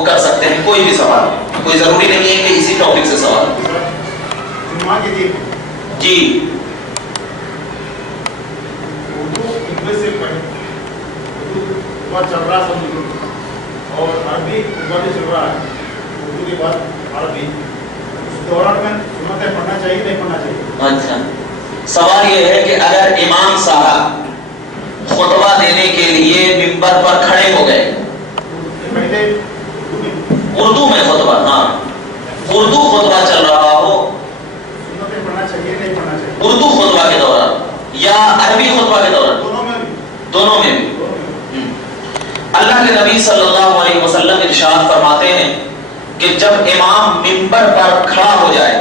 وہ کر سکتے ہیں کوئی بھی سوال، کوئی ضروری نہیں ہے کہ اسی ٹاپک سے سوال. جی چل رہا سمجھو اور عربی چل رہا ہے، اردو کے بعد عربی، اس دوران میں سنتیں پڑھنا چاہیے نہیں پڑھنا چاہیے؟ اچھا، سوال یہ ہے کہ اگر امام صاحب خطبہ دینے کے لیے ممبر پر کھڑے ہو گئے، اردو میں خطبہ، ہاں اردو خطبہ چل رہا ہو، سنتیں پڑھنا چاہیے نہیں پڑھنا چاہیے؟ اردو خطبہ کے دوران یا عربی خطبہ کے دوران؟ دونوں میں بھی. اللہ کے نبی صلی اللہ علیہ وسلم ارشاد فرماتے ہیں کہ جب امام ممبر پر کھڑا ہو جائے،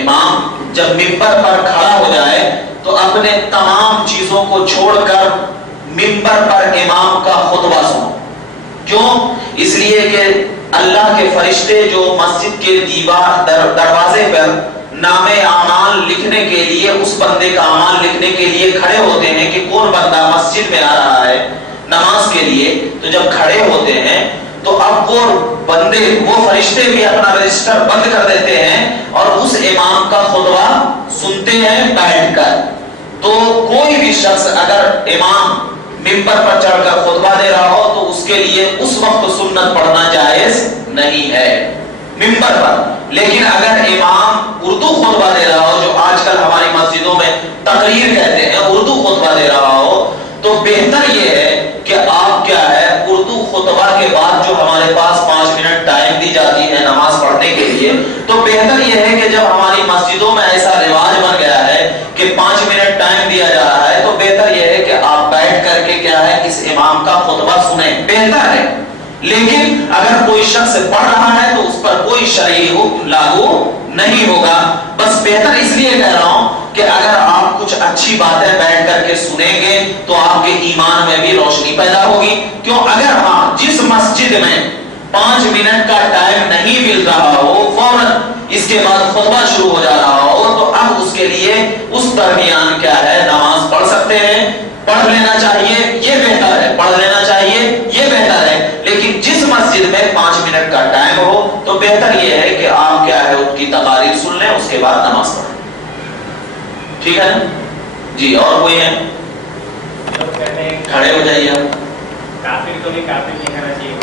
امام جب ممبر پر کھڑا ہو جائے تو اپنے تمام چیزوں کو چھوڑ کر ممبر پر امام کا خطبہ سنو. کیوں؟ اس لیے کہ اللہ کے فرشتے جو مسجد کے دروازے پر نام اعمال لکھنے کے لیے، اس بندے کا اعمال لکھنے کے لیے کھڑے ہوتے ہیں کہ کون بندہ مسجد میں آ رہا ہے نماز کے لیے، تو جب کھڑے ہوتے ہیں تو اب وہ بندے، وہ فرشتے بھی اپنا رجسٹر بند کر دیتے ہیں اور اس امام کا خطبہ سنتے ہیں بیٹھ کر. تو کوئی بھی شخص اگر امام ممبر پر چڑھ کر خطبہ دے رہا ہو تو اس کے لیے اس وقت سنت پڑھنا جائز نہیں ہے ممبر پر. لیکن اگر امام اردو خطبہ دے رہا ہو، جو آج کل ہماری مسجدوں میں تقریر کہتے ہیں، اردو خطبہ دے رہا ہو، تو بہتر یہ ہے کہ آپ کیا ہے، اردو خطبہ کے بعد جو ہمارے پاس 5 منٹ ٹائم دی جاتی ہے نماز پڑھنے کے لیے، تو بہتر یہ ہے کہ جب ہماری مسجدوں میں ایسا رواج بن گیا ہے کہ 5 منٹ ٹائم دیا جا رہا ہے، تو بہتر یہ ہے کہ آپ بیٹھ کر کے کیا ہے اس امام کا خطبہ سنیں، بہتر ہے. لیکن اگر کوئی شخص پڑھ رہا ہے تو اس پر کوئی شرعی حکم لاگو نہیں ہوگا. بس بہتر اس لیے کہہ رہا ہوں کہ اگر آپ کچھ اچھی باتیں بیٹھ کر کے سنیں گے تو آپ کے ایمان میں بھی روشنی پیدا ہوگی. کیوں؟ اگر ہاں جس مسجد میں 5 منٹ کا ٹائم نہیں مل رہا ہو، فوراً اس کے بعد خطبہ شروع ہو جا رہا ہو، تو اب اس کے لیے اس درمیان کیا ہے نماز پڑھ سکتے ہیں، پڑھ لینا چاہیے، یہ بہتر ہے، پڑھ لینا چاہیے یہ بہتر ہے. لیکن جس مسجد میں 5 منٹ کا ٹائم ہو تو بہتر یہ ہے کہ آپ کیا ہے ان کی تقاریر سن لیں، اس کے بعد نماز پڑھیں. ٹھیک ہے جی؟ اور کوئی ہے؟ کھڑے ہو جائیے. کافر کو بھی کافر نہیں کرنا چاہیے.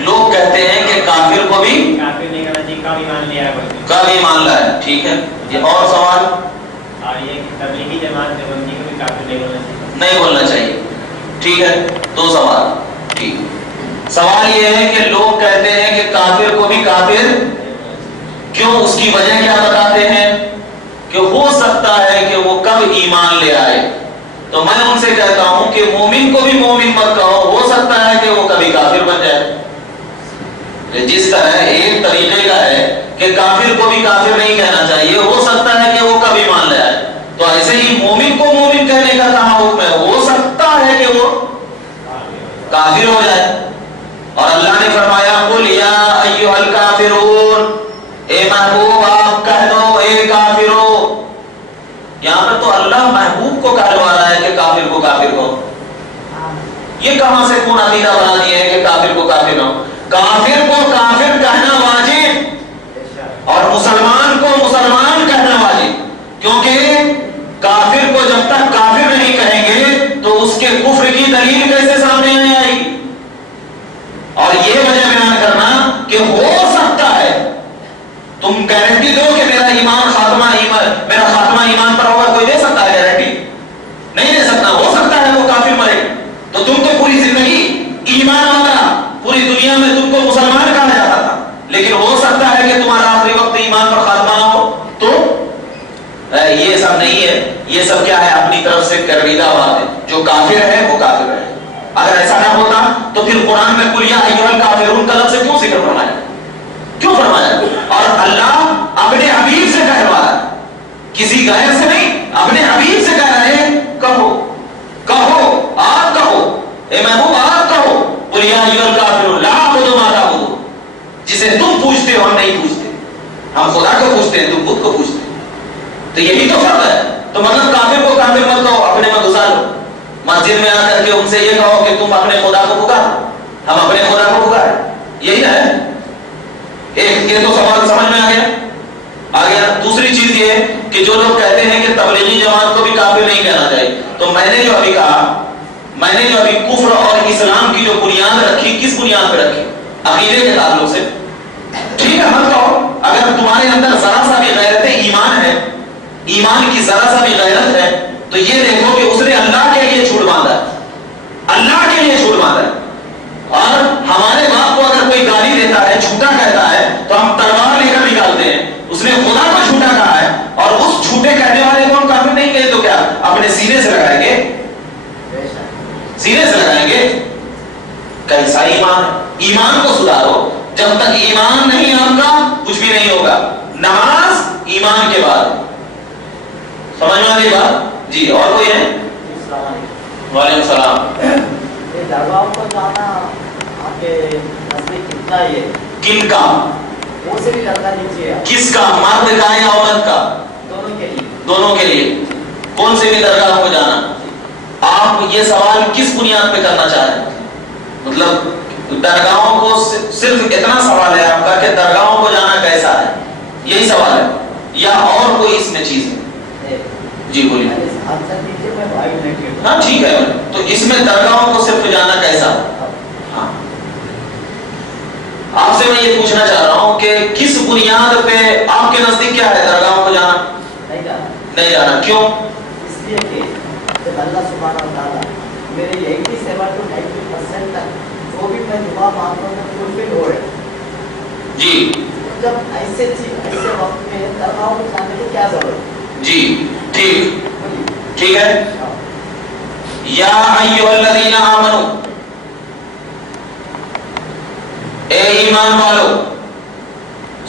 لوگ کہتے ہیں کہ کافر کو بھی کافر نہیں کرنا چاہیے، کب ایمان لیا ہے، کب ایمان لایا. ٹھیک ہے جی. اور سوال؟ اور یہ کہ تبلیغی جماعت دیوبندی کو بھی کافر نہیں بولنا چاہیے. نہیں بولنا چاہیے. ٹھیک ہے، 2 سوال. ٹھیک. سوال یہ ہے کہ لوگ کہتے ہیں کہ کافر کو بھی کافر، کیوں؟ اس کی وجہ کیا بتاتے ہیں؟ کہ ہو سکتا ہے کہ وہ کب ایمان لے آئے. تو میں ان سے کہتا ہوں کہ مومن کو بھی مومن مت کہو، ہو سکتا ہے کہ وہ کبھی کافر بن جائے. جس طرح ایک طریقے کا ہے کہ کافر کو بھی کافر نہیں کہنا چاہیے، ہو سکتا ہے کہ وہ کبھی مان لے آئے، تو ایسے ہی مومن کو مومن کہنے کا کہاں حکم ہے؟ ہو سکتا ہے کہ وہ کافر ہو جائے. اور اللہ نے فرمایا قل یا ایھا الکافرون، اے محبوب آپ کہہ دو اے کافرو. یہاں پر تو اللہ محبوب کو کہلوا رہا ہے کہ کافر کو کافر ہو. یہ کہاں سے کون عقیدہ بنا دیا ہے کہ کافر کو کافر ہو؟ کافر کو کافر کہنا واجب اور مسلمان کو مسلمان کہنا واجب. کیونکہ کافر کو جب تک کافر نہیں کہیں گے تو اس کے کفر کی دلیل کیسے سامنے آئے گی؟ اور یہ وجہ بیان کرنا کہ ہو سکتا ہے، تم گارنٹی دو کہ میرا خاتمہ ایمان پر ہوگا، کوئی دے سکتا ہے گارنٹی؟ نہیں دے سکتا. ہو سکتا ہے وہ کافر مرے، تو تم تو پوری زندگی ایمان والا، پوری دنیا میں تم کو مسلمان کہا جاتا تھا، لیکن ہو سکتا ہے کہ تمہارا آخری وقت ایمان پر خاتمہ نہ ہو. تو یہ سب نہیں ہے، یہ سب کیا ہے؟ اپنی طرف سے گرویدہ بات ہے. جو کافر ہے وہ کافر ہے. اگر ایسا نہ ہوتا تو پھر قرآن میں قل یا ایھا الکافرون کا لفظ کیوں ذکر فرمایا؟ کیوں فرمایا؟ اور اللہ اپنے حبیب سے کہلوا رہا ہے، کسی غیر سے نہیں، اپنے حبیب سے کہہ رہے ہیں کہو کہو آپ کہو اے محبوب آپ کہو قل یا ایھا الکافرون لا اعبد ما تعبدون. جسے تم پوچھتے ہو ہم نہیں پوچھتے، ہم خدا کو پوچھتے ہیں، تم خود کو پوچھتے. تو یہی تو فرق ہے. تو مطلب کافر کو کافر مت کہو، اپنے میں گزارو. مسجد میں آ کر کے ان سے یہ کہو کہ تم اپنے خدا کو پکارو، ہم اپنے خدا کو پکارے. یہ ایک یہ تو سوال سمجھ میں آ گیا. دوسری چیز یہ ہے کہ جو لوگ کہتے ہیں کہ تبلیغی جماعت کو بھی کافر نہیں کہنا چاہیے، تو میں نے جو ابھی کہا، میں نے جو ابھی کفر اور اسلام کی جو بنیاد رکھی، کس بنیاد پہ رکھی؟ عقیدے کے تعلق سے. ٹھیک ہے، مت کہو. اگر تمہارے اندر ذرا سا بھی غیرت ایمان ہے، ایمان کی ذرا سا بھی غیرت ہے، تو یہ دیکھو کہ اس نے اللہ کے لیے جھوٹ باندھا ہے، اللہ کے لیے جھوٹ باندھا ہے. اور ہمارے باپ کو اگر کوئی گالی دیتا ہے، جھوٹا کہتا ہے، تو ہم تلوار لے کر نکالتے ہیں. اس نے خدا کو جھوٹا کہا ہے، اور اس جھوٹے کہنے والے کو ہم کافر نہیں کہے تو کیا اپنے سینے سے لگائیں گے؟ سینے سے لگائیں گے. کیسا ایمان ہے؟ ایمان کو سدھارو. جب تک ایمان نہیں آپ کا، کچھ بھی نہیں ہوگا. نماز ایمان کے بعد. سمجھ میں آ رہی بات؟ جی. اور کوئی ہے؟ وعلیکم السلام. درگاہوں کو جانا آپ کے نزدیک کتنا ہی ہے؟ کن کا؟ وہ سے بھی لڑکا لیجیے. کس کا؟ مرد کا یا عورت کا؟ دونوں کے لیے. دونوں کے لیے. کون سے بھی درگاہ کو جانا؟ آپ یہ سوال کس بنیاد پہ کرنا چاہ رہے ہیں؟ مطلب درگاہوں کو صرف اتنا سوال ہے آپ کا کہ درگاہوں کو جانا کیسا ہے، یہی سوال ہے، یا اور کوئی اس میں چیز ہے؟ جی بولیے. ہاں ٹھیک ہے. تو اس میں درگاہوں کو صرف جانا کیسا؟ ہاں آپ سے میں یہ پوچھنا چاہ رہا ہوں کہ کس بنیاد پہ آپ کے نزدیک کیا ہے درگاہوں کو جانا؟ نہیں جانا. کیوں؟ اس لیے کہ جب اللہ سبحانہ و تعالیٰ میرے 87 to 90% تک جو بھی میں دعا مانگتا ہوں فلفل ہو رہے. جی. جب ایسے وقت میں درگاہوں کو جانے کی کیا ضرورت؟ جی ٹھیک ہے. یا ایھا الذین آمنوا، اے ایمان والو.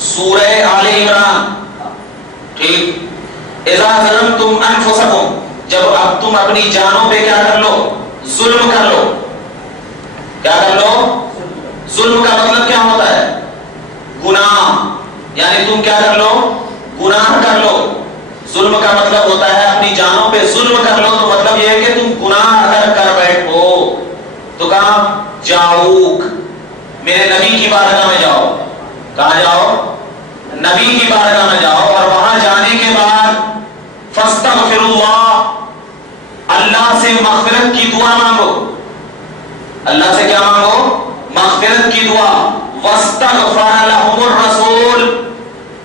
سورہ آل عمران. ٹھیک. اذا ظلمتم انفسکم، جب اب تم اپنی جانوں پہ کیا کر لو؟ ظلم کر لو. کیا کر لو؟ ظلم کا مطلب کیا ہوتا ہے؟ گناہ. یعنی تم کیا کر لو؟ گناہ کر لو. ظلم کا مطلب ہوتا ہے اپنی جانوں پہ ظلم کر لو. تو مطلب یہ ہے کہ تم گناہ اگر کر بیٹھو تو کہاں جاؤ؟ میرے نبی کی بارگاہ میں جاؤ. کہاں جاؤ؟ نبی کی بارگاہ میں جاؤ. اور وہاں جانے کے بعد فاستغفر اللہ، اللہ سے مغفرت کی دعا مانگو. اللہ سے کیا مانگو؟ مغفرت کی دعا. واستغفر لهم الرسول،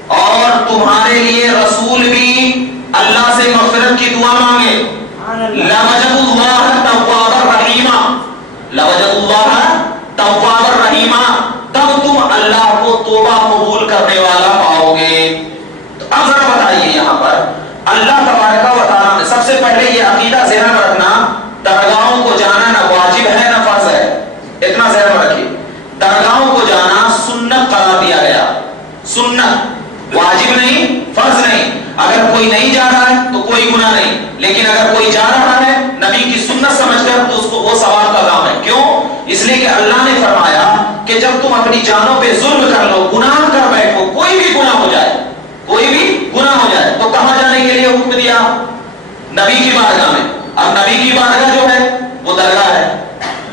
اور تمہارے لیے رسول بھی اللہ سے مغفرت کی دعا مانگے. لوجدوا اللہ توابا رحیما، لوجدوا اللہ توابا رحیما، تب تم اللہ کو توبہ قبول کرنے والا پاؤ گے. تو اب ذرا بتائیے یہاں پر اللہ تبارک و تعالیٰ نے سب سے پہلے یہ عقیدہ ذہن میں رکھنا، درگاہوں کو جانا نہ واجب ہے نہ فرض ہے. اتنا ذہن میں رکھیے. درگاہوں کو جانا سنت قرار دیا گیا. سنت، واجب نہیں، فرض نہیں. اگر کوئی نہیں جا رہا ہے تو کوئی گناہ نہیں، لیکن اگر کوئی جا رہا ہے نبی کی سنت سمجھ کر تو اس کو وہ ثواب کا کام ہے. کیوں؟ اس لیے کہ اللہ نے فرمایا کہ جب تم اپنی جانوں پہ ظلم کر لو، گناہ کر بیٹھو، کوئی بھی گناہ ہو جائے، کوئی بھی گناہ ہو جائے، تو کہاں جانے کے لیے حکم دیا؟ نبی کی بارگاہ میں. اب نبی کی بارگاہ جو ہے وہ درگاہ ہے.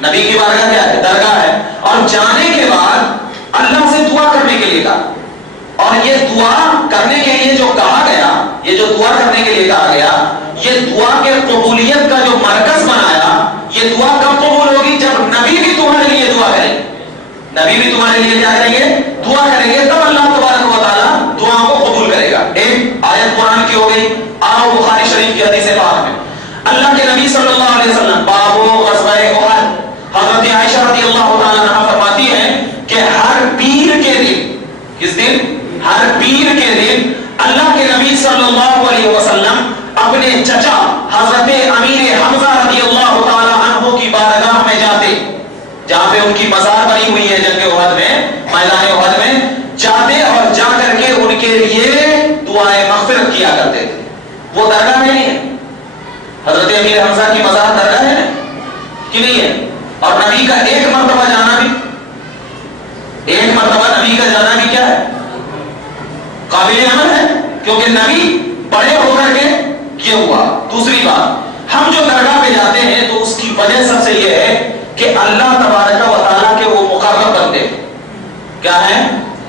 نبی کی بارگاہ کیا ہے؟ درگاہ ہے. اور جانے کے بعد اللہ سے دعا کرنے کے لیے کہا. اور یہ دعا کرنے کے لیے جو کہا گیا، یہ جو دعا کرنے کے لیے کہا گیا، یہ دعا کے قبولیت کا جو مرکز بنایا، یہ دعا کب قبول ہوگی؟ جب نبی بھی تمہارے لیے دعا کریں گے. نبی بھی تمہارے لیے کیا کریں گے؟ دعا کریں گے. تب اللہ تبارک و تعالیٰ دعاؤں کو قبول کرے گا. ایک آیت قرآن کی ہو گئی. آؤ بخاری شریف کی حدیث پاک میں اللہ کے نبی صلی اللہ علیہ وسلم بابو غزوہ احد، حضرت عائشہ رضی اللہ تعالیٰ عنہا فرماتی ہیں کہ ہر پیر کے دن، کس دن؟ ہر پیر کے دن اللہ کے نبی صلی اللہ علیہ وسلم اپنے چچا حضرت امیر حمزہ رضی اللہ تعالیٰ عنہ کی بارگاہ میں جاتے، جہاں پہ ان کی مزار بنی ہوئی ہے جنگ احد میں، میدان احد میں جاتے، اور جا کر کے ان کے لیے دعائیں مغفرت کیا کرتے تھے. وہ درگاہ میں نہیں ہے. حضرت امیر حمزہ کی مزار درگاہ ہے کہ نہیں ہے؟ اور نبی کا ایک مرتبہ جانا بھی، ایک مرتبہ نبی کا جانا بھی کیا ہے؟ قابل عمل ہے، کیونکہ نبی بڑے ہو کر کے یہ ہوا. دوسری بات، ہم جو درگاہ پہ جاتے ہیں تو اس کی وجہ سب سے یہ ہے کہ اللہ تبارک و تعالیٰ کے وہ مقرب بندے کیا ہیں؟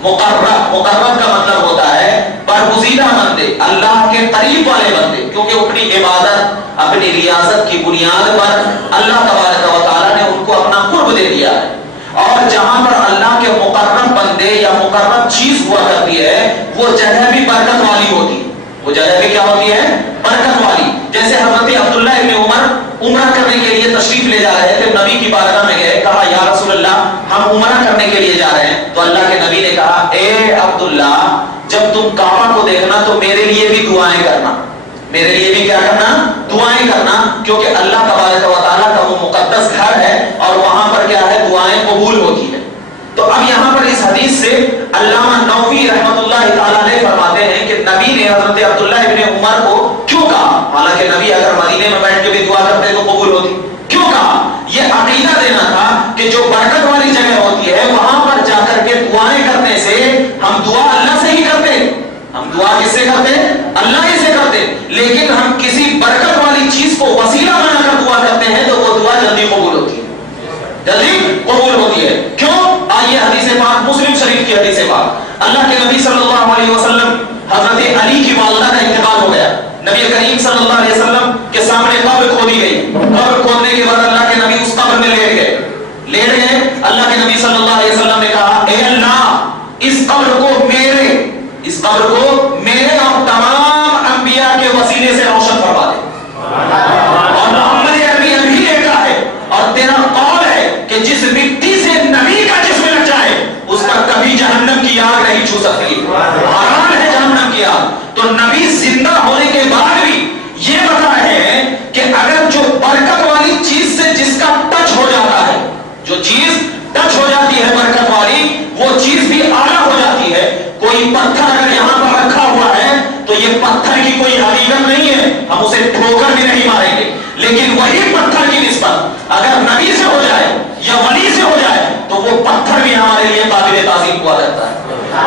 مقرب کا مطلب ہوتا ہے برگزیدہ بندے، اللہ کے قریب والے بندے، کیونکہ اپنی عبادت اپنی ریاضت کی بنیاد پر اللہ تبارک و تعالیٰ نے ان کو اپنا قرب دے دیا ہے۔ اور جہاں پر اللہ کے مقرب بندے یا مقرب چیز ہوا کرتی ہے وہ جگہ بھی برکت والی ہوتی ہے، وہ جگہ بھی کیا ہوتی ہے؟ برکت والی۔ جیسے حضرت عبداللہ ابن عمر عمرہ کرنے کے لیے تشریف لے جا رہے تھے، نبی کی بارگاہ میں گئے، کہا یا رسول اللہ ہم عمرہ کرنے کے لیے جا رہے ہیں، تو اللہ کے نبی نے کہا اے عبداللہ جب تم کعبہ کو دیکھنا تو میرے لیے بھی دعائیں کرنا، میرے لیے بھی کیا کرنا؟ دعائیں کرنا، کیونکہ اللہ تبارک و تعالیٰ کا وہ مقدس گھر ہے اور وہاں پر کیا ہے؟ دعائیں قبول ہوتی ہے۔ تو اب یہاں پر اس حدیث سے علامہ نووی رحمۃ اللہ تعالیٰ علیہ فرماتے ہیں کہ نبی نے حضرت عبداللہ ابن عمر کو کیوں کہا؟ حالانکہ نبی اگر مدینے میں بیٹھ کے بھی دعا کرتے تو قبول ہوتی، کیوں کہا؟ یہ عقیدہ دینا تھا کہ جو برکت والی جگہ ہوتی ہے وہاں پر جا کر کے دعائیں کرنے سے ہم دعا اللہ سے ہی کرتے، ہم دعا کس سے کرتے؟ اللہ ہی سے کرتے، لیکن ہم کسی برکت والی چیز کو وسیلہ بنا کر دعا کرتے ہیں تو وہ دعا جلدی قبول ہوتی ہے، جلدی قبول ہوتی ہے۔ کیوں؟ آئیے حدیث پاک مسلم شریف کی حدیث پاک، اللہ کے نبی صلی اللہ علیہ وسلم حضرت علی کی والدہ کا انتقال ہو گیا، نبی کریم صلی اللہ علیہ وسلم کے سامنے قبر کھودی گئی، قبر کھودنے کے بعد اللہ کے نبی اس قبر میں لیٹ گئے، اللہ کے نبی صلی اللہ علیہ وسلم نے کہا اے اللہ اس قبر کو میرے اور تمام انبیاء کے وسیلے سے روشن فرما دے، اور محمد عربی ابھی لیٹا ہے اور تیرا قول ہے کہ جس مٹی سے نبی کا جسم لگ جائے اس کا کبھی جہنم کی آگ نہیں چھو سکتی، حرام ہے جہنم کی آگ۔ تو نبی زندہ ہونے کے بعد بھی یہ بتا ہے کہ اگر جو برکت والی چیز سے جس کا ٹچ ہو جاتا ہے، جو چیز ٹچ ہو جاتی ہے برکت والی، وہ چیز بھی اعلیٰ ہو جاتی ہے۔ کوئی پتھر اگر یہاں پر رکھا ہوا ہے تو یہ پتھر کی کوئی حقیقت نہیں ہے، ہم اسے ٹھوکر بھی نہیں ماریں گے، لیکن وہی پتھر کی نسبت اگر نبی سے ہو جائے یا ولی سے ہو جائے تو وہ پتھر بھی ہمارے لیے قابل تعظیم ہوا کرتا ہے۔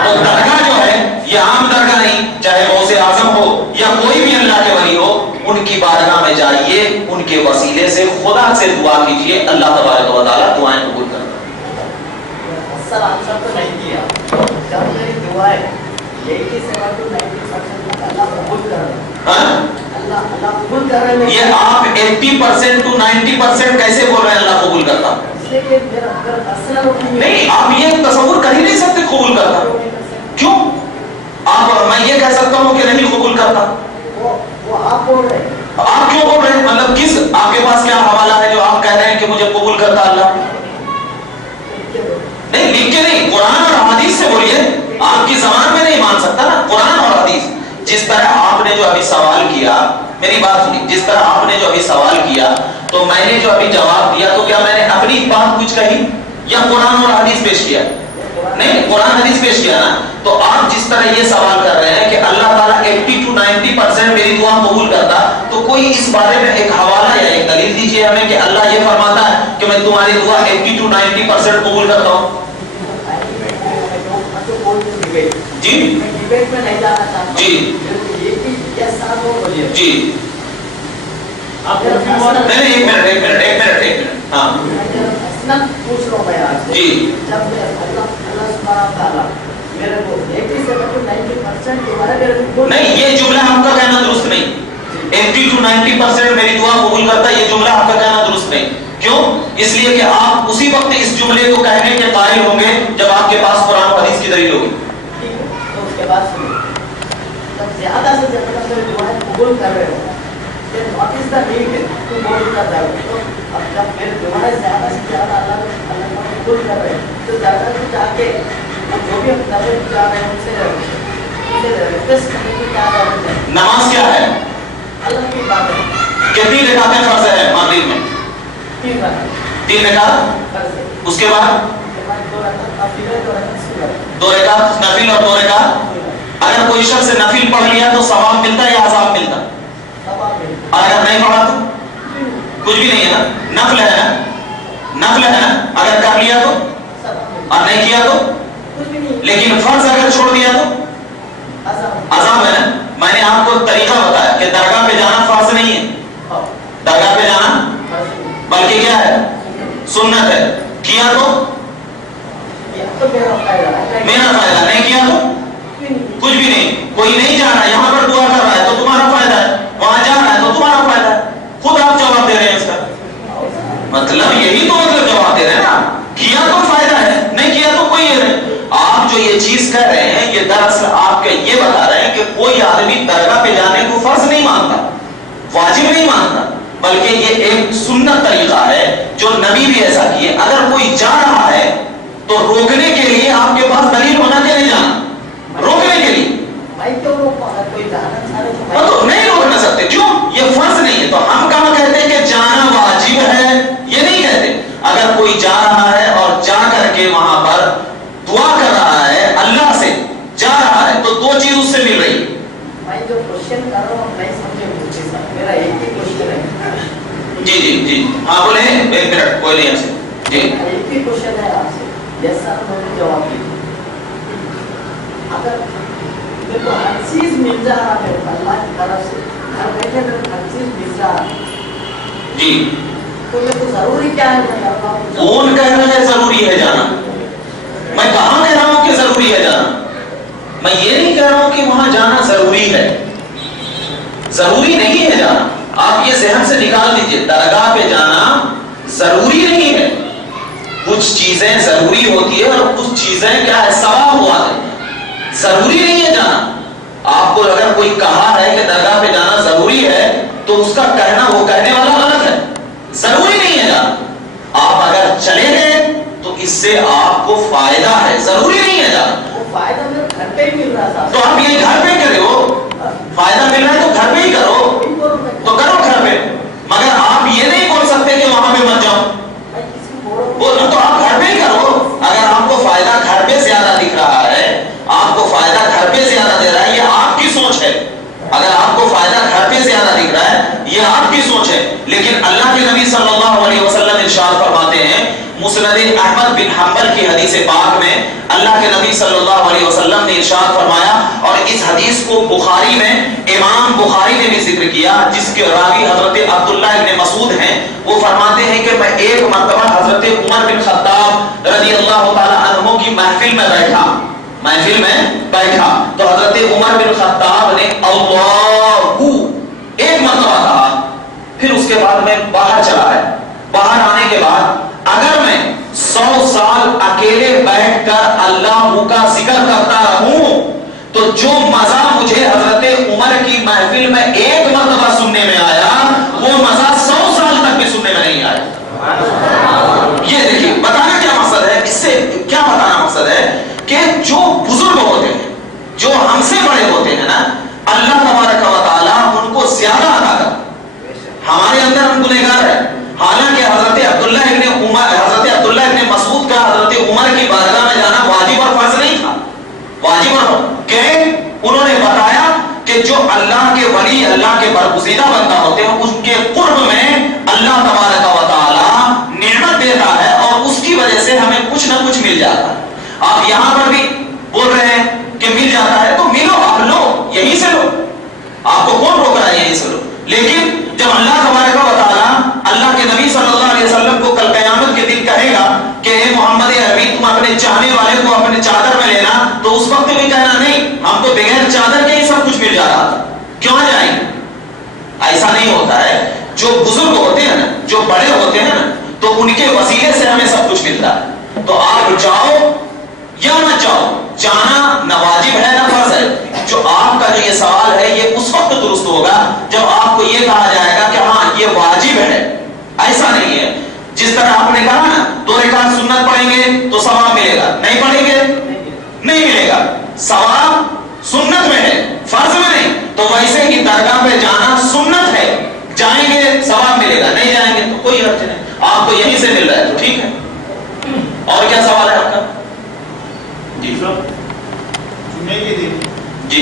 تو درگاہ جو ہے یہ عام درگاہ نہیں، چاہے غوث اعظم ہو یا کوئی بھی اللہ کے ولی ہو، ان کی بارگاہ میں جائیے، ان کے وسیلے سے خدا سے دعا کیجیے، اللہ تبارک و تعالیٰ دعائیں قبول کرتا ہے۔ سر آنسر تو نہیں کیا، جب میری دعا ہے 87 to 90% اللہ قبول کر رہا ہے، اللہ قبول کر رہے ہیں۔ یہ آپ 80% to 90% کیسے بول رہے ہیں اللہ قبول کرتا؟ نہیں، آپ یہ تصور کر ہی نہیں سکتے قبول کرتا، کیوں؟ میں یہ کہہ سکتا ہوں کہ نہیں قبول کرتا، وہ آپ بول رہے ہیں، آپ کیوں بول رہے ہیں؟ مطلب کس آپ کے پاس کیا حوالہ ہے جو آپ کہہ رہے ہیں کہ مجھے قبول کرتا اللہ؟ نہیں، لکھ کے نہیں، قرآن اور حدیث سے بولیے، آپ کی زبان میں نہیں مان سکتا نا، قرآن اور حدیث۔ جس طرح آپ نے جو ابھی سوال کیا، میری بات سنی، جس طرح آپ نے جو ابھی سوال کیا تو میں نے جو ابھی جواب دیا تو کیا میں نے اپنی بات کچھ کہی یا قرآن اور حدیث پیش کیا؟ نہیں، قرآن حدیث پیش کیا نا۔ تو آپ جس طرح یہ سوال کر رہے ہیں کہ اللہ تعالیٰ 80 to 90% میری دعا قبول کرتا، تو کوئی اس بارے میں ایک حوالہ یا ایک دلیل دیجیے ہمیں کہ اللہ یہ فرماتا ہے کہ میں تمہاری دعا 80 to 90% قبول کرتا ہوں۔ جی ڈیبیٹ میں نہیں جانا چاہتا، جی جی آپ نہیں، ایک منٹ، ہاں پوچھ رہا ہوں میں آپ سے، جی، جب اللہ سبحانہ تعالیٰ میرے کو 87 to 90% تمہارے میرے کو نہیں، یہ جملہ آپ کا کہنا درست نہیں، 80 to 90% میری دعا قبول کرتا، یہ جملہ آپ کا کہنا درست نہیں۔ کیوں؟ اس لیے کہ آپ اسی وقت اس جملے کو کہنے کے قائل ہوں گے جب آپ کے پاس قرآن و حدیث کی دلیل ہوگی۔ تو اس کے بعد سنیں، جب زیادہ سے زیادہ میری دعائیں قبول کر رہے ہو، what is the need to قبول کر رہے ہو؟ تو اب جب میری دعائیں زیادہ سے زیادہ اللہ قبول کر رہے ہیں تو زیادہ سے جا کے جو بھی ہم جا رہے ہیں ان سے ریکویسٹ کرنے کی کیا ضرورت ہے؟ نماز کیا ہے؟ اللہ کی بات ہے، کتنی رکعتیں فرض ہے مغرب میں؟ 3 رکعت، اس کے بعد 2 رکعت نفل اور 2 رکعت۔ اگر کوئی شخص نفل پڑھ لیا تو ثواب ملتا ہے یا عذاب ملتا ہے؟ اگر نہیں پڑھا تو کچھ بھی نہیں ہے نا، نفل ہے نا، نفل ہے نا، اگر کر لیا تو اور نہیں کیا تو، لیکن فرض اگر چھوڑ دیا تو عذاب ہے نا۔ میں نے آپ کو طریقہ بتایا کہ درگاہ پہ جانا فرض نہیں ہے، درگاہ پہ جانا بلکہ کیا ہے؟ سنت ہے، کیا تو تو میرا فائدہ ہے، میرا فائدہ نہیں کیا تو کچھ بھی نہیں. کوئی نہیں جا رہا یہاں پر دعا کر رہا ہے تو تمہارا فائدہ ہے, وہاں جا رہا ہے تو تمہارا فائدہ ہے. خود آپ جواب دے رہے ہیں اس کا مطلب یہی تو مطلب جواب دے رہے ہیں نا, کیا تو فائدہ ہے, نہیں کیا تو کوئی نہیں. آپ جو یہ چیز کہہ رہے ہیں یہ دراصل آپ کا یہ بتا رہے ہیں کہ کوئی آدمی درگاہ پہ جانے کو فرض نہیں مانتا, واجب نہیں مانتا, بلکہ یہ ایک سنت طریقہ ہے جو نبی بھی ایسا کیے. اگر کوئی جا رہا ہے تو روکنے کے لیے آپ کے پاس دلیل ہونا چاہیے, جانا روکنے کے لیے تو نہیں روک نہ سکتے. کیوں؟ یہ فرض نہیں ہے. تو ہم کہاں کہتے ہیں کہ جانا واجب ہے, یہ نہیں کہتے. اگر کوئی جا رہا ہے اور جا کر کے وہاں پر دعا کر رہا ہے, اللہ سے جا رہا ہے, تو دو چیز اس سے مل رہی ہے. میں جو کوشچن کر رہا ہوں نہیں سمجھے صاحب, میرا ایک ہی کوشچن ہے. جی جی جی ہاں بولے, ایک منٹ کوئی نہیں ایسے. جی ایک ہی کوشچن ہے آپ سے, جیسا انہوں نے جواب دیا. اگر دیکھو ہر چیز مل جا رہا ہے اللہ کی طرف سے, گھر بیٹھے ہر چیز مل جا رہا ہے, جی تو یہ تو ضروری کیا ہے؟ کون کہہ رہا ہے ضروری ہے جانا؟ میں کہاں کہہ رہا ہوں کہ ضروری ہے جانا؟ میں یہ نہیں کہہ رہا ہوں کہ وہاں جانا ضروری ہے, ضروری نہیں ہے جانا. آپ یہ ذہن سے نکال دیجئے, درگاہ پہ جانا ضروری نہیں ہے. کچھ چیزیں ضروری ہوتی ہے اور کچھ چیزیں کیا ہے ثواب ہوا ہے, ضروری نہیں ہے جانا. آپ کو اگر کوئی کہا ہے کہ درگاہ پہ جانا ضروری ہے تو اس کا کہنا وہ کہنے والا غلط ہے, ضروری نہیں ہے جانا. آپ اگر چلے گئے تو اس سے آپ کو فائدہ ہے, ضروری نہیں ہے جانا. وہ فائدہ میرے گھر پہ ہی مل رہا تھا. تو آپ یہ گھر پہ کرے ہو, فائدہ مل رہا ہے تو گھر پہ ہی کرو, تو کرو گھر پہ. مگر آپ یہ نہیں بول سکتے کہ وہاں پہ مت جاؤ, تو آپ گھر پہ ہی کرو. اگر آپ کو فائدہ گھر پہ زیادہ دکھ رہا ہے, آپ کو فائدہ گھر پہ زیادہ دے رہا ہے, یہ آپ کی سوچ ہے. اگر آپ کو فائدہ گھر پہ زیادہ دکھ رہا ہے یہ آپ کی سوچ ہے. لیکن اللہ کے نبی صلی اللہ علیہ وسلم ارشاد فرماتے ہیں مسند احمد بن حنبل کی حدیث پاک میں, اللہ کے نبی صلی اللہ علیہ وسلم نے ارشاد فرمایا, اور اس حدیث کو بخاری میں امام بخاری نے بھی ذکر کیا, جس کے راوی حضرت عبداللہ ابن مسعود ہیں. وہ فرماتے ہیں کہ میں ایک مرتبہ حضرت عمر بن خطاب رضی اللہ تعالی عنہ کی محفل میں بیٹھا تو حضرت عمر بن خطاب نے اللہ ایک مرتبہ کہا, پھر اس کے بعد میں باہر چلا ہے. باہر آنے کے بعد اگر میں 100 سال اکیلے بیٹھ کر اللہ کا ذکر کرتا رہوں تو جو مزہ مجھے حضرت عمر کی محفل میں ایک مرتبہ سننے میں آیا وہ مزہ 100 سال تک بھی سننے میں نہیں آیا. یہ دیکھیے بتانا کیا مقصد ہے, اس سے کیا بتانا مقصد ہے کہ جو بزرگ ہوتے ہیں, جو ہم سے بڑے ہوتے ہیں نا, اللہ تبارک و تعالیٰ ان کو زیادہ عطا کرتا. ہمارے اندر ہم گنہگار ہیں. حالانکہ حضرت عبداللہ ابن مسعود کا حضرت عمر کی بارگاہ میں جانا واجب اور فرض نہیں تھا. واجب اور کہ انہوں نے بتایا کہ جو اللہ کے ولی, اللہ کے برگزیدہ بندہ ہوتے ہیں, اس کے قرب میں اللہ تبارک و تعالیٰ نعمت دیتا ہے اور اس کی وجہ سے ہمیں کچھ نہ کچھ مل جاتا ہے. آپ یہاں پر بھی بول رہے ہیں کہ مل جاتا ہے تو ملو, آپ لو, یہیں سے لو, آپ کو کون روک رہا ہے, یہیں سے لو. لیکن جب اللہ تبارک و تعالیٰ اللہ کے نبی صلی اللہ علیہ وسلم کو کل قیامت کے دن کہے گا کہ اے محمد عربی تم اپنے چاہنے والے کو اپنے چادر میں لینا, تو اس وقت بھی کہنا نہیں ہم تو بغیر چادر کے ہی سب کچھ مل جا رہا تھا, کیوں جائیں گے. ایسا نہیں ہوتا ہے. جو بزرگ ہوتے ہیں نا, جو بڑے ہوتے ہیں نا, تو ان کے وسیلے سے ہمیں سب کچھ ملتا ہے. تو آپ جاؤ یا نہ جاؤ, جانا نہ واجب ہے نہ فرض ہے. جو آپ کا جو یہ سوال ہے یہ اس وقت درست ہوگا جب آپ کو یہ کہا جائے گا کہ ہاں یہ واجب ہے. ایسا نہیں ہے جس طرح آپ نے کہا نا 2 رکعت سنت پڑھیں گے تو ثواب ملے گا, نہیں پڑھیں گے نہیں ملے گا. ثواب سنت میں ہے, فرض میں نہیں. تو ویسے ہی درگاہ پہ جانا سنت ہے, جائیں گے ثواب ملے گا, نہیں جائیں گے تو کوئی حرج نہیں, آپ کو یہیں سے مل رہا ہے تو ٹھیک ہے. اور کیا سوال ہے آپ کا؟ جی سر, جمعے کے دن جی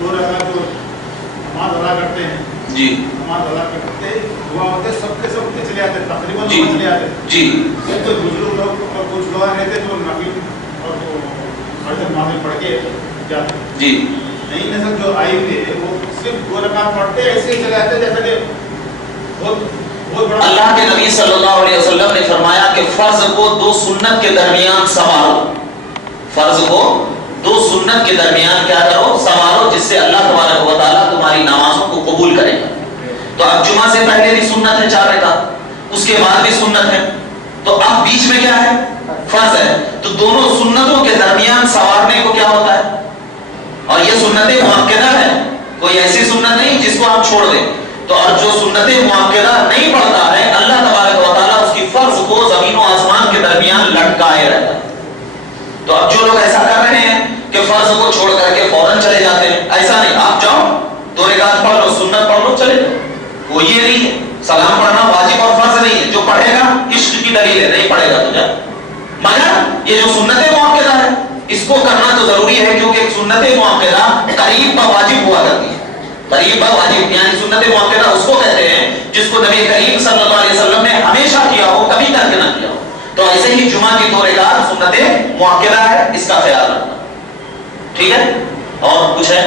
2 رکعت جو نماز ادا کرتے ہیں, جی نماز ادا کرتے دعا ہوتے سب کے چلے آتے, تقریباً جی چلے آتے. جی تو بزرگ لوگ اور کچھ لوگ رہتے تو نفل اور فرض نماز پڑھ کے جاتے. جی نئی نسل جو آئی ہوئی ہے وہ صرف 2 رکعت پڑھتے ایسے ہی چلے آتے جیسا کہ بہت بڑا. اللہ کے نبی صلی اللہ علیہ وسلم نے فرمایا کہ فرض کو 2 سنت کے درمیان سنوارو. فرض کو دو سنت کے درمیان کیا کرو، سنوارو، جس سے اللہ تبارک و تعالیٰ تمہاری نمازوں کو قبول کرے گا۔ تو اب جمعہ سے پہلے بھی سنت ہے 4 رکعت، اس کے بعد بھی سنت ہے، تو اب بیچ میں کیا ہے، فرض ہے۔ تو دونوں سنتوں کے درمیان سنوارنے کو کیا ہوتا ہے، اور یہ سنت مؤکدہ ہے، کوئی ایسی سنت نہیں جس کو ہم چھوڑ دیں۔ تو اور جو سنت مؤکدہ نہیں پڑھتا ہے، اللہ تبارک و تعالیٰ اس کی فرض کو زمین و آسمان کے درمیان لٹکائے رہتا ہے۔ تو اب جو لوگ ایسا کر رہے ہیں کہ فرض کو چھوڑ کر کے فوراً چلے جاتے ہیں، ایسا نہیں، آپ جاؤ 2 رکعت پڑھ لو، سنت پڑھ لو، چلے جاؤ، وہ یہ نہیں ہے۔ سلام پڑھنا واجب اور فرض نہیں ہے، جو پڑھے گا عشق کی دلیل ہے، نہیں پڑھے گا تو جا۔ مگر یہ جو سنت مؤکدہ ہے، اس کو کرنا تو ضروری ہے، کیونکہ سنت مؤکدہ قریب با واجب ہوا کرتی ہے۔ قریب با واجب یعنی سنت مؤکدہ اس کو کہتے ہیں جس کو نبی کریم صلی اللہ علیہ وسلم نے ہمیشہ کیا ہو، کبھی ترک نہ کیا ہو۔ تو ایسے ہی جمعہ کی 2 رکعت سنت مؤکدہ ہے، اس کا خیال رکھنا، ٹھیک ہے؟ اور کچھ ہے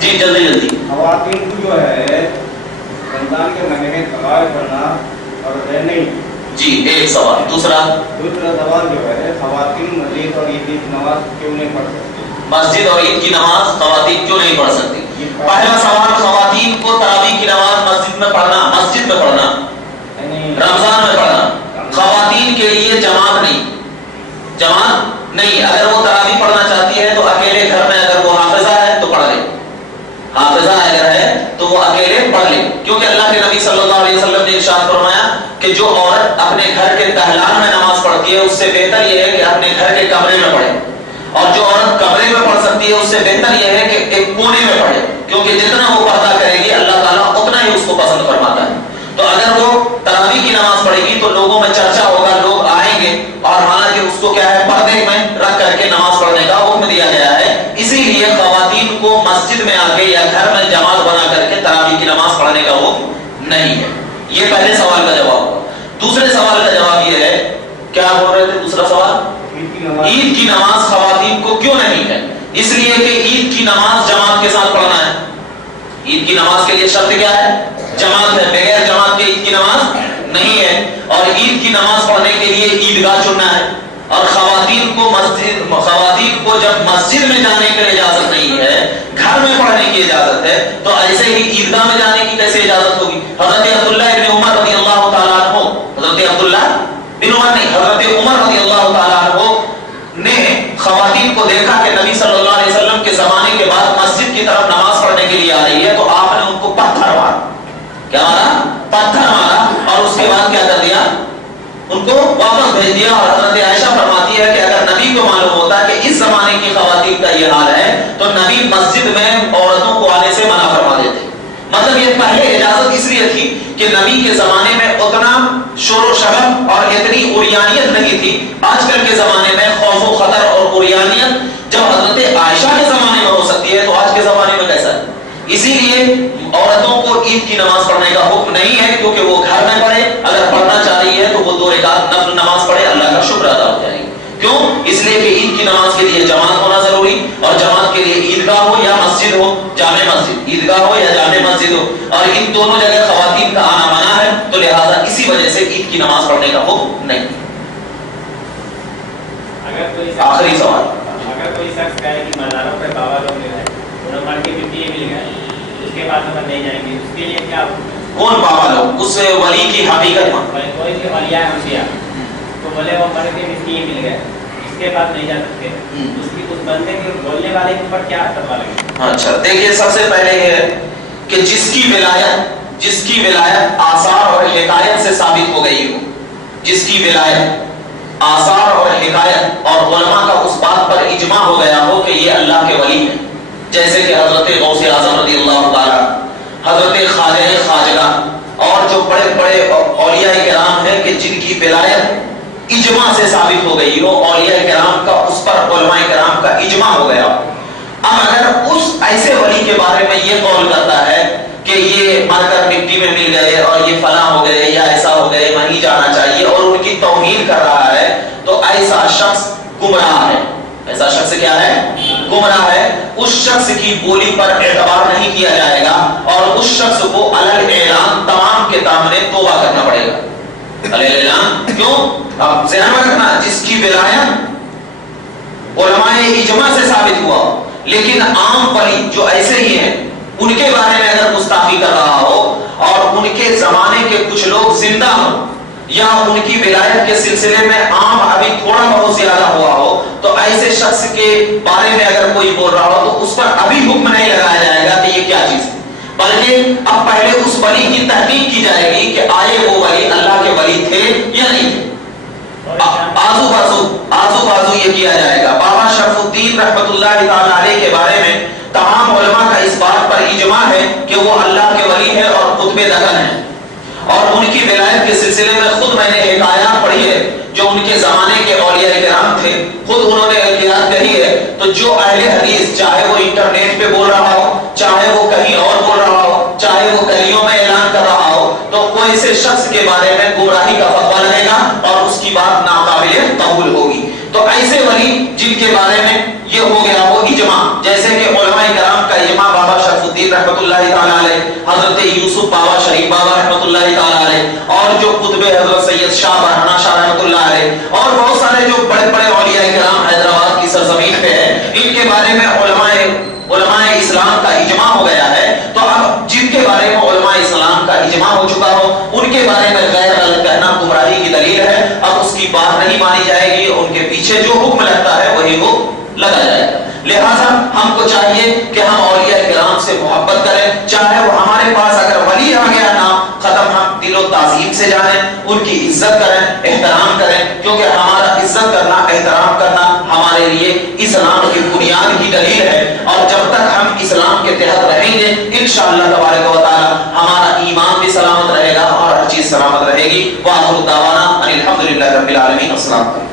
جی جلدی جلدی۔ خواتین کو جو ہے رمضان کے مہینے میں تغار کرنا اور نہیں جی، ایک سوال۔ دوسرا سوال جو ہے خواتین مسجد اور عید کی نماز کیوں نہیں پڑھ سکتی؟ مسجد اور عید کی نماز خواتین کیوں نہیں پڑھ سکتی؟ پہلا سوال، خواتین کو تراویح کی نماز مسجد میں پڑھنا رمضان میں پڑھنا خواتین کے لیے جماعت نہیں۔ اگر وہ تراویح پڑھنا چاہتی ہے تو اکیلے گھر میں، اگر وہ حافظہ ہے تو پڑھ لے، حافظہ اگر ہے تو وہ اکیلے پڑھ لے، کیونکہ اللہ کے نبی صلی اللہ علیہ وسلم نے ارشاد فرمایا کہ جو عورت اپنے گھر کے دہلان میں نماز پڑھتی ہے اس سے بہتر یہ ہے کہ اپنے گھر کے کمرے میں پڑھے، اور جو عورت کمرے میں پڑھ سکتی ہے اس سے بہتر یہ ہے کہ ایک کونے میں پڑھے، کیونکہ جتنا وہ پردہ کرے گی اللہ تعالیٰ اتنا ہی اس کو پسند فرماتا ہے۔ تو اگر وہ تراویح کی نماز پڑھے گی تو لوگوں میں چرچا ہوگا، لوگ آئیں گے، اور حالانکہ اس کو کیا ہے، پردے میں رکھ کر کے نماز پڑھنے کا حکم دیا گیا ہے۔ اسی لیے خواتین کو مسجد میں آ کے یا گھر میں جماعت بنا کر کے تراویح کی نماز پڑھنے کا حکم نہیں ہے۔ یہ پہلے سوال کا جواب ہوا۔ دوسرے سوال کا جواب یہ ہے، کیا بول رہے تھے دوسرا سوال؟ عید کی نماز خواتین کو کیوں نہیں ہے؟ اس لیے کہ عید کی نماز جماعت کے ساتھ پڑھنا ہے۔ عید کی نماز کے لیے شرط کیا ہے؟ جماعت ہے، بغیر جماعت کے عید کی نماز نہیں ہے۔ اور عید کی نماز پڑھنے کے لیے عیدگاہ چننا ہے، اور خواتین کو جب مسجد میں جانے کی اجازت نہیں ہے، گھر میں پڑھنے کی اجازت ہے، تو ایسے ہی عیدگاہ میں جانے کی کیسے اجازت ہوگی؟ حضرت عبداللہ ابن عمر رضی اللہ تعالیٰ عنہ، حضرت عبداللہ بن عمر نہیں، حضرت عمر رضی اللہ تعالیٰ عنہ نے خواتین کو دیکھا کہ نبی صلی اللہ علیہ وسلم کے زمانے کے بعد مسجد کی طرف نماز پڑھنے کے لیے آ رہی ہے، تو آپ نے ان کو پتھر مارا، کیا مارا؟ پتھر مارا، اور اس کے بعد کیا کر دیا؟ ان کو واپس بھیج دیا۔ اور حضرت عائشہ فرماتی ہے کہ اگر نبی کو معلوم ہوتا کہ اس زمانے کی خواتین کا یہ حال ہے تو نبی مسجد میں عورتوں کو آنے سے منع فرما دیتے۔ مطلب یہ پہلے اجازت اس لیے تھی کہ نبی کے زمانے میں اتنا شور و شغب اور اتنی عریانیت نہیں تھی۔ آج کل کے زمانے میں خوف و خطر اور عریانیت جب حضرت عائشہ کے زمانے میں ہو سکتی ہے تو آج کے زمانے میں کیسا ہے؟ اسی لیے عورتوں کو عید کی نماز پڑھنے کا حکم نہیں ہے، کیونکہ وہ گھر میں پڑھے، اگر پڑھنا چاہ رہی ہے تو وہ 2 رکعت نفل نماز پڑھے، اللہ کا شکر ادا ہو جائے گی۔ کیوں؟ اس لیے کہ عید کی نماز کے لیے جماعت ہونا ضروری، اور جماعت کے لیے عیدگاہ ہو یا مسجد ہو، جامع مسجد، عیدگاہ ہو یا جامع مسجد ہو، اور ان دونوں جگہ خواتین کا آنا منع ہے، تو لہذا اسی وجہ سے عید کی نماز پڑھنے کا حکم نہیں۔ آخری سوال، اگر کوئی شخص کہے کہ مزاروں پہ بابا لوگ مل گئے، انہوں مر کے مٹی مل گئے، اس کے بعد ہم نہیں جائیں گے، اس کے لیے کیا؟ کون بابا لوگ؟ اس ولی کی حقیقت میں کوئی بھی ولیاء انبیاء تو بولے وہ مر کے مٹی مل گئے، اس کے بعد نہیں جا سکتے، اس کی اس بندے کے بولنے والے کے اوپر کیا اثر پڑے گا؟ اچھا دیکھیے، سب سے پہلے یہ ہے کہ جس کی ولایت آثار اور حکایت سے ثابت ہو گئی ہو، جس کی ولایت آثار اور حکایت اور علماء کا اس بات پر اجماع ہو گیا ہو کہ یہ اللہ کے ولی ہیں، جیسے کہ حضرت غوث اعظم رضی اللہ تعالیٰ، حضرت خواجہ خواجہ، اور جو بڑے بڑے اولیاء کرام ہیں کہ جن کی ولایت اجماع سے ثابت ہو گئی ہو، اولیاء کرام کا اس پر علماء کرام کا اجماع ہو گیا ہو۔ اب اگر اس ایسے ولی کے بارے میں یہ قول کرتا ہے کہ یہ مر کر مٹی میں مل گئے اور یہ فلاں ہو گئے یا ایسا ہو گئے، وہیں جانا چاہیے، اور ان کی توہین کر رہا ہے، تو ایسا شخص گمراہ ہے۔ ایسا شخص کیا ہے؟ گمراہ ہے۔ اس شخص کی بولی پر اعتبار نہیں کیا جائے گا، اور اس شخص کو علل اعلان تمام کے سامنے توبہ کرنا پڑے گا۔ علل اعلان کیوں؟ اب ذہن میں رکھنا، جس کی ولایت علماء اجماع سے ثابت ہوا ہو، لیکن عام ولی جو ایسے ہی ہیں ان کے بارے میں اگر گستاخی کر رہا ہو اور ان کے زمانے کے کچھ لوگ زندہ ہوں یا ان کی ولایت کے سلسلے میں عام ابھی تھوڑا بہت زیادہ ہوا ہو، تو ایسے شخص کے بارے میں اگر کوئی بول رہا ہو تو اس پر ابھی حکم نہیں لگایا جائے گا کہ یہ کیا چیز ہے، بلکہ اب پہلے اس ولی کی تحقیق کی جائے گی کہ آئے وہ ولی اللہ کے ولی تھے یا نہیں تھے۔ آزو بازو یہ کیا جائے گا۔ بابا شرف الدین رحمت اللہ تعالی علیہ کے بارے میں تمام علماء کا اس بات پر اجماع ہے کہ وہ اللہ کے ولی ہے اور قطب دغن ہے، اور ان کی ولایت کے سلسلے میں خود میں نے حکایات پڑھی ہے جو ان کے زمانے کے اولیاء کرام تھے، خود انہوں نے حکایات کہی ہے۔ تو جو اہل حدیث چاہے وہ انٹرنیٹ پہ بول رہا ہو، چاہے وہ کہیں اور بول رہا ہو، چاہے وہ گلیوں میں اعلان کر رہا ہو، تو کوئی سے شخص کے بارے میں گمراہی کا فتویٰ لگے گا اور اس کی بات ناقابل قبول ہوگی۔ تو ایسے ولی جن کے بارے میں یہ ہو گیا وہ اجماع، جیسے کہ علماء کرام کا اجماع بابا شرف الدین رحمۃ اللہ تعالی علیہ، حضرت یوسف بابا شریف بابا رحمۃ اللہ تعالی علیہ، اور جو قطب حضرت سید شاہ برہنہ شاہ رحمۃ اللہ علیہ، اور بہت سارے جو بڑے بڑے اولیاء کرام حیدرآباد کی سرزمین پہ ہیں، ان کے بارے میں علماء اسلام کا اجماع ہو گیا ہے۔ تو اب جن کے بارے میں علماء اسلام کا اجماع ہو چکا ہو ان کے بارے میں غیر غلط کہنا گمراہی کی دلیل ہے، اب اس کی بات نہیں مانی جائے گی، ان کے پیچھے جو حکم لگتا ہے وہی وہ لگا جائے گا۔ لہٰذا ہم کو چاہیے کہ ہم اولیاء کرام سے محبت کریں، چاہے وہ ہمارے پاس اگر ولی آ گیا نام ختم، ہم دل و تعظیم سے جانیں، ان کی عزت کریں، احترام کریں، کیونکہ ہمارا عزت کرنا، احترام کرنا ہمارے لیے اسلام کی بنیاد کی دلیل ہے، اور جب تک ہم اسلام کے تحت رہیں گے انشاءاللہ تبارک و تعالی ہمارا ایمان بھی سلامت رہے گا اور ہر چیز سلامت رہے گی۔ وآخر دعوانا ان الحمدللہ رب العالمین۔ السلام علیکم۔